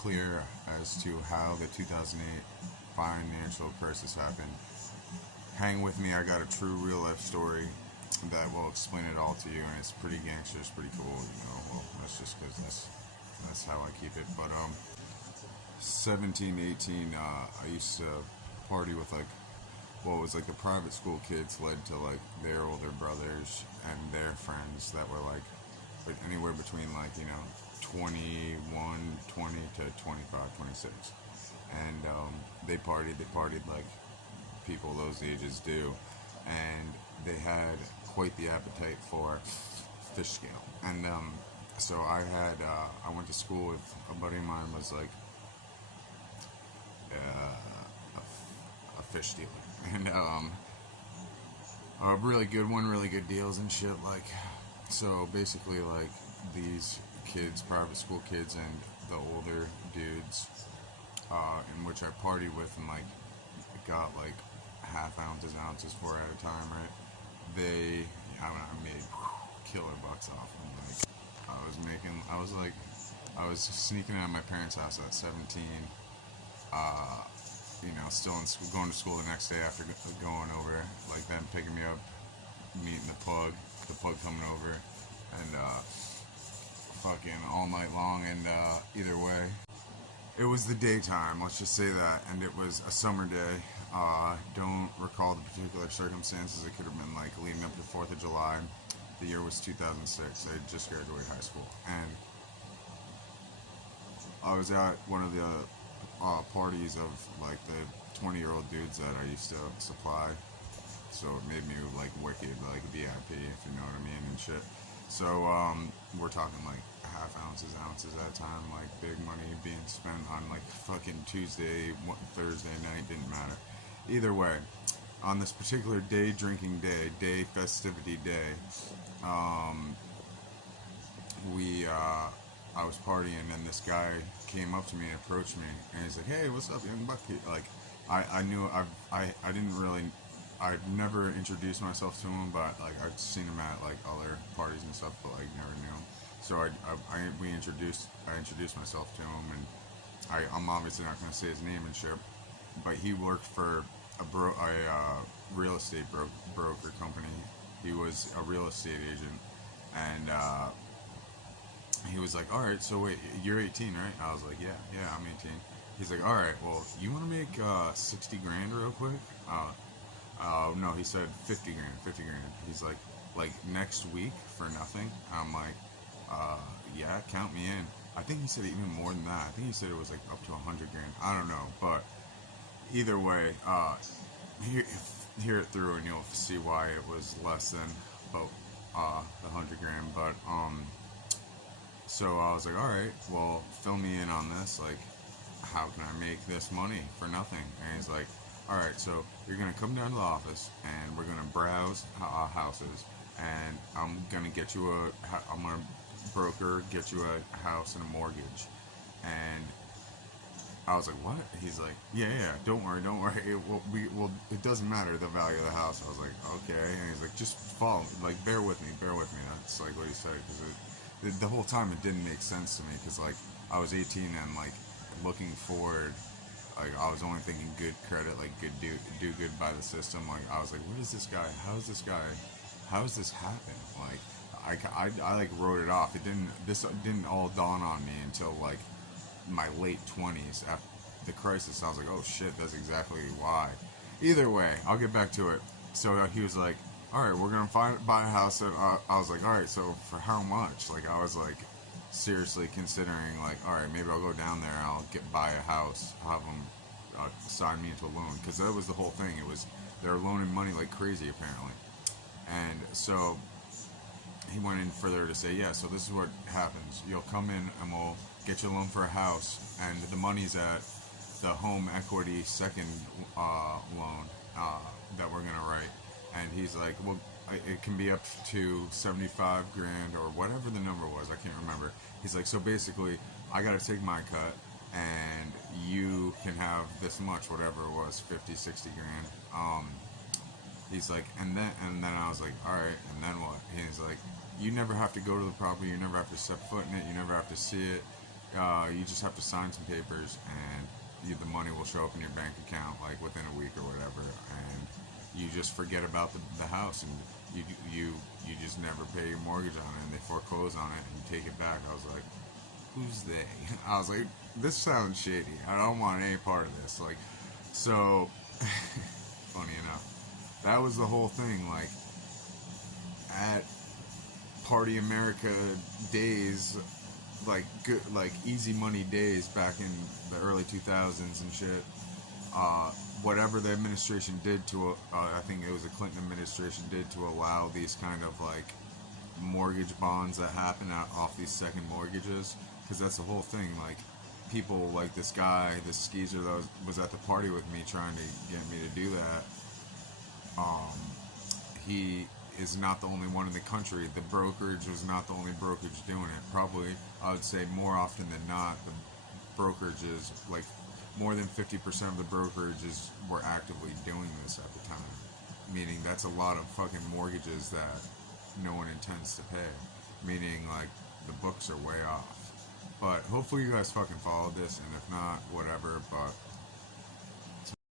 clear as to how the 2008 financial crisis happened. Hang with me, I got a true real life story that will explain it all to you, and it's pretty gangster, it's pretty cool, you know. Well, that's just because that's how I keep it. But 17, 18, I used to party with like what was like the private school kids led to like their older brothers and their friends that were like anywhere between like 21, 20 to 25, 26. And they partied like people those ages do, and they had quite the appetite for fish scale. And so I went to school with a buddy of mine was like a fish dealer, and a really good one, really good deals and shit. Like, so basically, like these kids, private school kids, and the older dudes, in which I partied with, and like got like half ounces, ounces for at a time, right? I made killer bucks off them. Like, I was sneaking out of my parents' house at 17. Still in school, going to school the next day after going over, like them picking me up, meeting the plug coming over, and fucking all night long. And either way, it was the daytime, let's just say that, and it was a summer day. Don't recall the particular circumstances. It could have been like leading up to 4th of July. The year was 2006. I had just graduated high school, and I was at one of the parties of like the 20-year-old dudes that I used to supply. So it made me like wicked, like VIP, if you know what I mean, and shit. So we're talking like half ounces, ounces at a time, like big money being spent on like fucking Tuesday, Thursday night, didn't matter. Either way, on this particular day, drinking day, festivity day, I was partying, and this guy came up to me and approached me, and he's like, "Hey, what's up, young buck?" Like, I knew I didn't really, I'd never introduced myself to him, but like I'd seen him at like other parties and stuff, but like never knew him. So I introduced myself to him, and I'm obviously not gonna say his name and shit, but he worked for a real estate broker company. He was a real estate agent, and he was like, "All right, so wait, you're 18, right?" I was like, "Yeah, I'm 18." He's like, "All right, well, you want to make 60 grand real quick?" No, he said 50 grand, 50 grand. He's like next week for nothing. I'm like, yeah, count me in. I think he said even more than that. I think he said it was like up to 100 grand. I don't know, but either way, hear it through and you'll see why it was less than about the 100 grand. But so I was like, all right, well, fill me in on this. Like, how can I make this money for nothing? And he's like, all right, so you're gonna come down to the office and we're gonna browse houses, and I'm gonna broker get you a house and a mortgage. And I was like, what? He's like, yeah, don't worry. It doesn't matter the value of the house. I was like, okay. And he's like, just follow, like, bear with me. That's like what he said, because the whole time it didn't make sense to me, because like I was 18 and like looking forward, like I was only thinking good credit, like good do good by the system. Like I was like, what is this guy? How does this happen? Like I like wrote it off. This didn't all dawn on me until like my late 20s after the crisis. I was like, oh shit, that's exactly why. Either way, I'll get back to it. So he was like, all right, we're gonna buy a house. And I was like, all right, so for how much? Like I was like seriously considering, like, all right, maybe I'll go down there and I'll buy a house, have them sign me into a loan, because that was the whole thing. It was they're loaning money like crazy apparently. And so he went in further to say, yeah, so this is what happens. You'll come in and we'll get you a loan for a house, and the money's at the home equity second loan that we're gonna write. And he's like, well, it can be up to 75 grand or whatever the number was. I can't remember. He's like, so basically, I gotta take my cut, and you can have this much, whatever it was, 50, 60 grand. He's like, and then I was like, all right, and then what? He's like, you never have to go to the property, you never have to step foot in it, you never have to see it. You just have to sign some papers, and the money will show up in your bank account like within a week or whatever, and you just forget about the house, and you just never pay your mortgage on it, and they foreclose on it, and you take it back. I was like, who's they? I was like, this sounds shady. I don't want any part of this. Like, so funny enough, that was the whole thing. Like, at Party America days, like good, like easy money days back in the early 2000s and shit. Whatever the administration did to, I think it was the Clinton administration did to allow these kind of like mortgage bonds that happen out off these second mortgages, because that's the whole thing. Like, people like this guy, this skeezer that was at the party with me trying to get me to do that. He is not the only one in the country. The brokerage was not the only brokerage doing it. Probably, I would say more often than not, the brokerages, like more than 50% of the brokerages were actively doing this at the time. Meaning that's a lot of fucking mortgages that no one intends to pay. Meaning like the books are way off. But hopefully you guys fucking followed this, and if not, whatever. But